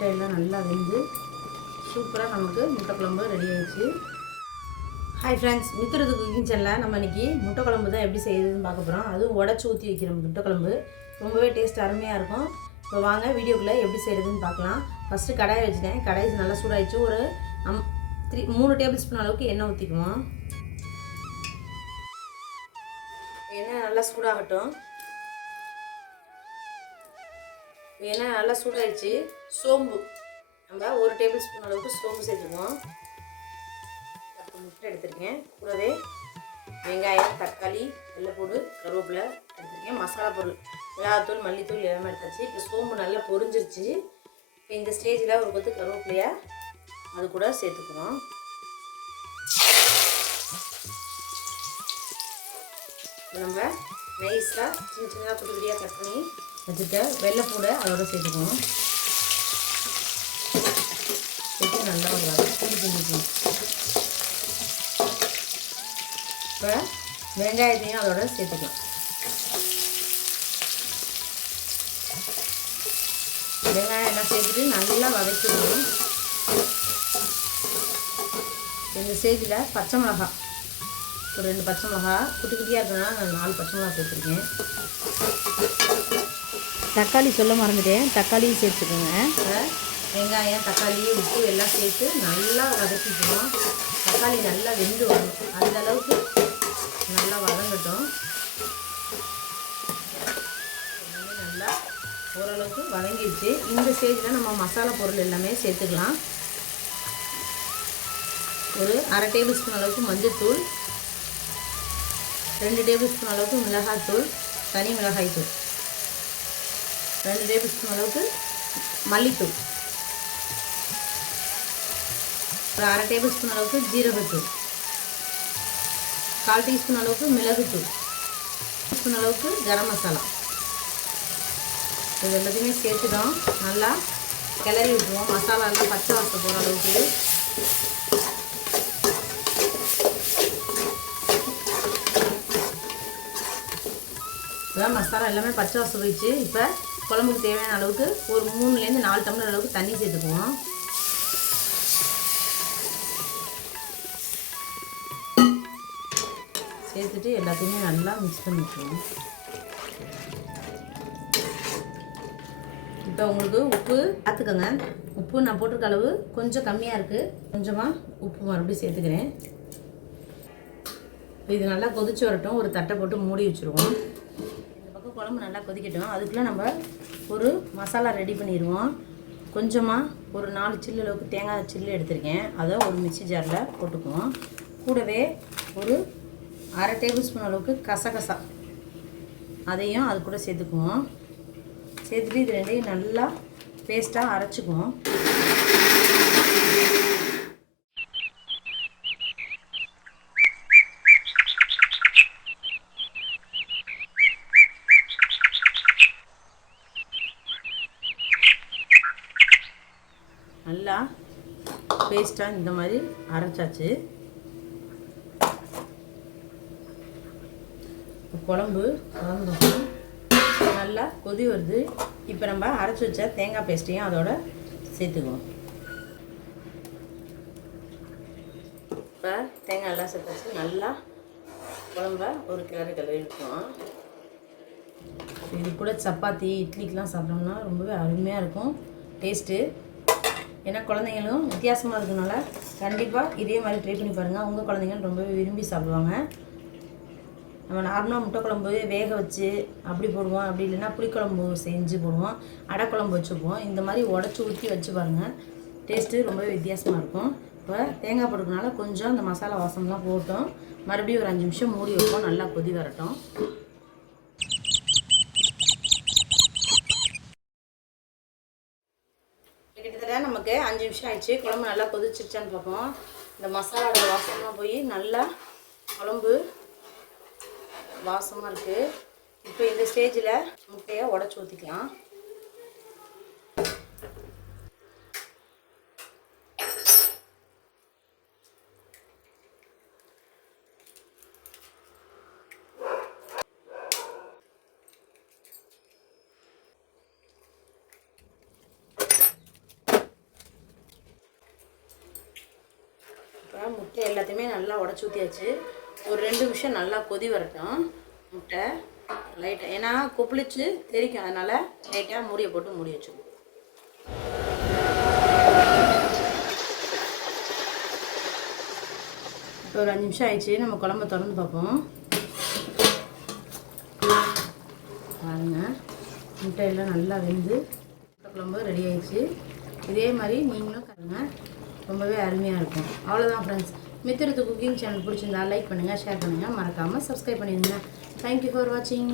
முட்டையெல்லாம் நல்லா வெந்து சூப்பராக நமக்கு முட்டை குழம்பு ரெடி ஆயிடுச்சு. ஹாய் ஃப்ரெண்ட்ஸ், மித்ருது குக்கிங் சேனலில் நம்ம இன்றைக்கி முட்டை குழம்பு தான் எப்படி செய்யுதுன்னு பார்க்க போகிறோம். அதுவும் உடச்சி ஊற்றி வைக்கிற முட்டை குழம்பு ரொம்பவே டேஸ்ட் அருமையாக இருக்கும். இப்போ வாங்க வீடியோக்குள்ளே எப்படி செய்கிறதுன்னு பார்க்கலாம். ஃபஸ்ட்டு கடாயை வச்சுட்டேன். கடாய் நல்லா சூடாகிடுச்சு. ஒரு 3 டேபிள் ஸ்பூன் அளவுக்கு எண்ணெய் ஊற்றிக்குவோம். எண்ணெய் நல்லா சூடாகட்டும். எண்ணெய் நல்லா சூடாகிடுச்சு. சோம்பு நம்ம 1 டேபிள் ஸ்பூன் அளவுக்கு சோம்பு சேர்த்துக்குவோம். முட்டை எடுத்துருக்கேன். கூடவே வெங்காயம், தக்காளி, வெள்ளைப்பூடு, கருவேப்பிலை எடுத்துருக்கேன். மசாலா பொருள் மிளகாத்தூள், மல்லித்தூள் எல்லாமே எடுத்தாச்சு. இப்போ சோம்பு நல்லா பொரிஞ்சிருச்சு. இப்போ இந்த ஸ்டேஜில் ஒரு கொத்து கருவேப்பிலையை அது கூட சேர்த்துக்குவோம். நம்ம நைஸாக சின்ன சின்னதாக குட்டி குட்டியாக கட் பண்ணி வச்சுருக்க வெள்ளைப்பூடை அதோட சேர்த்துக்குவோம். சேர்த்து நல்லா ஒரு செஞ்சுக்கணும். இப்போ வெங்காயத்தையும் அதோட சேர்த்துக்கலாம். வெங்காயம் எல்லாம் சேர்த்துட்டு நல்லா வதக்கிடுவோம். இந்த ஸ்டேஜில் பச்சை மிளகா ஒரு 2 பச்சை மிளகா குட்டி குட்டியாக இருக்குன்னா நான் 4 பச்சை மிளகா சேர்த்துருக்கேன். தக்காளி சொல்ல மறந்துட்டேன், தக்காளியும் சேர்த்துக்கோங்க. வெங்காயம், தக்காளி, உப்பு எல்லாம் சேர்த்து நல்லா வதக்கிக்குவோம். தக்காளி நல்லா வெந்து வரும். அந்த அளவுக்கு நல்லா வதங்கட்டும். நல்லா ஓரளவுக்கு வதங்கிடுச்சு. இந்த ஸ்டேஜில் நம்ம மசாலா பொருள் எல்லாமே சேர்த்துக்கலாம். ஒரு 1/2 டேபிள் ஸ்பூன் அளவுக்கு மஞ்சள்தூள், 2 டேபிள் ஸ்பூன் அளவுக்கு மிளகாய்த்தூள், தனி மிளகாய்த்தூள், 2 டேபிள் ஸ்பூன் அளவுக்கு மல்லித்தூள், ஒரு 1/2 டேபிள் ஸ்பூன் அளவுக்கு ஜீரகத்தூள், 1/4 டீஸ்பூன் அளவுக்கு மிளகுத்தூள், 1 ஸ்பூன் அளவுக்கு கரம் மசாலா. இது எல்லாத்தையுமே சேர்த்துட்டோம். நல்லா கிளறி விட்டுருவோம். மசாலாலாம் பச்சை வாசம் போகிற அளவுக்கு. இப்போ மசாலா எல்லாமே பச்சை வாசம் போயிடுச்சு. இப்போ குழம்புக்கு தேவையான அளவுக்கு ஒரு 3லேருந்து 4 டம்ளர் அளவுக்கு தண்ணி சேர்த்துக்குவோம். சேர்த்துட்டு எல்லாத்தையுமே நல்லா மிக்ஸ் பண்ணிக்குவோம். இப்போ உங்களுக்கு உப்பு பார்த்துக்கோங்க. உப்பு நான் போட்டிருக்க அளவு கொஞ்சம் கம்மியாக இருக்குது. கொஞ்சமாக உப்பு மறுபடியும் சேர்த்துக்கிறேன். இது நல்லா கொதிச்சு வரட்டும். ஒரு தட்டை போட்டு மூடி வச்சுருவோம். இந்த பக்கம் குழம்பு நல்லா கொதிக்கட்டும். அதுக்குள்ளே நம்ம ஒரு மசாலா ரெடி பண்ணிடுவோம். கொஞ்சமாக ஒரு 4 சில்லு அளவுக்கு தேங்காய் சில்லு எடுத்திருக்கேன். அதை ஒரு மிக்ஸி ஜாரில் போட்டுக்குவோம். கூடவே ஒரு 1/2 டேபிள் ஸ்பூன் அளவுக்கு கசகசா அதையும் அது கூட சேர்த்துக்குவோம். சேர்த்துட்டு இது ரெண்டையும் நல்லா பேஸ்ட்டாக அரைச்சிக்குவோம். நல்லா பேஸ்ட்டாக இந்த மாதிரி அரைச்சாச்சு. குழம்பு நல்லா கொதி வருது. இப்போ நம்ம அரைச்சி வச்ச தேங்காய் பேஸ்ட்டையும் அதோட சேர்த்துக்குவோம். இப்போ தேங்காய் எல்லாம் சேர்த்தாச்சு. நல்லா குழம்ப ஒரு கிளறி விட்டுருவோம். இது கூட சப்பாத்தி, இட்லிக்கெலாம் சாப்பிட்டோம்னா ரொம்பவே அருமையாக இருக்கும் டேஸ்ட்டு. ஏன்னா குழந்தைங்களும் வித்தியாசமாக இருக்கிறதுனால கண்டிப்பாக இதே மாதிரி ட்ரை பண்ணி பாருங்கள். உங்கள் குழந்தைங்களும் ரொம்பவே விரும்பி சாப்பிடுவாங்க. நம்ம நார்மலாக முட்டை குழம்பு வேக வச்சு அப்படி போடுவோம். அப்படி இல்லைன்னா புளிக்குழம்பு செஞ்சு போடுவோம். அடை குழம்பு வச்சுப்போம். இந்த மாதிரி உடச்சி ஊற்றி வச்சு பாருங்கள். டேஸ்ட்டு ரொம்பவே வித்தியாசமாக இருக்கும். இப்போ தேங்காய் போடுறதுனால கொஞ்சம் அந்த மசாலா வாசம்லாம் போட்டோம். மறுபடியும் ஒரு 5 நிமிஷம் மூடி வைப்போம். நல்லா கொதி வரட்டும். கிட்டத்தட்ட நமக்கு 5 நிமிஷம் ஆயிடுச்சு. குழம்பு நல்லா கொதிச்சிருச்சான்னு பார்ப்போம். இந்த மசாலாவோட வாசம்லாம் போய் நல்லா குழம்பு வாசமாக இருக்குது. இப்போ இந்த ஸ்டேஜில் முட்டையை உடச்சி ஊற்றிக்கலாம். பாருங்கள், முட்டை எல்லாத்தையுமே நல்லா உடச்சி ஊற்றியாச்சு. ஒரு 2 நிமிஷம் நல்லா கொதி வரட்டும். முட்டை லைட்டாக, ஏன்னா கொப்பளிச்சு தெரிக்கும், அதனால் லைட்டாக மூடியை போட்டு மூடி வச்சுக்கணும். இப்போ ஒரு 5 நிமிஷம் ஆயிடுச்சு. நம்ம குழம்பு திறந்து பார்ப்போம். பாருங்கள், முட்டையெல்லாம் நல்லா வெந்து குழம்பு ரெடி ஆயிடுச்சு. இதே மாதிரி நீங்களும் கருங்க, ரொம்பவே அருமையாக இருக்கும். அவ்வளோதான் ஃப்ரெண்ட்ஸ். மித்திரத்து குக்கிங் சேனல் பிடிச்சிருந்தா லைக் பண்ணுங்கள், ஷேர் பண்ணுங்கள், மறக்காமல் சப்ஸ்கிரைப் பண்ணிடுங்க. தேங்க்யூ ஃபார் வாட்சிங்.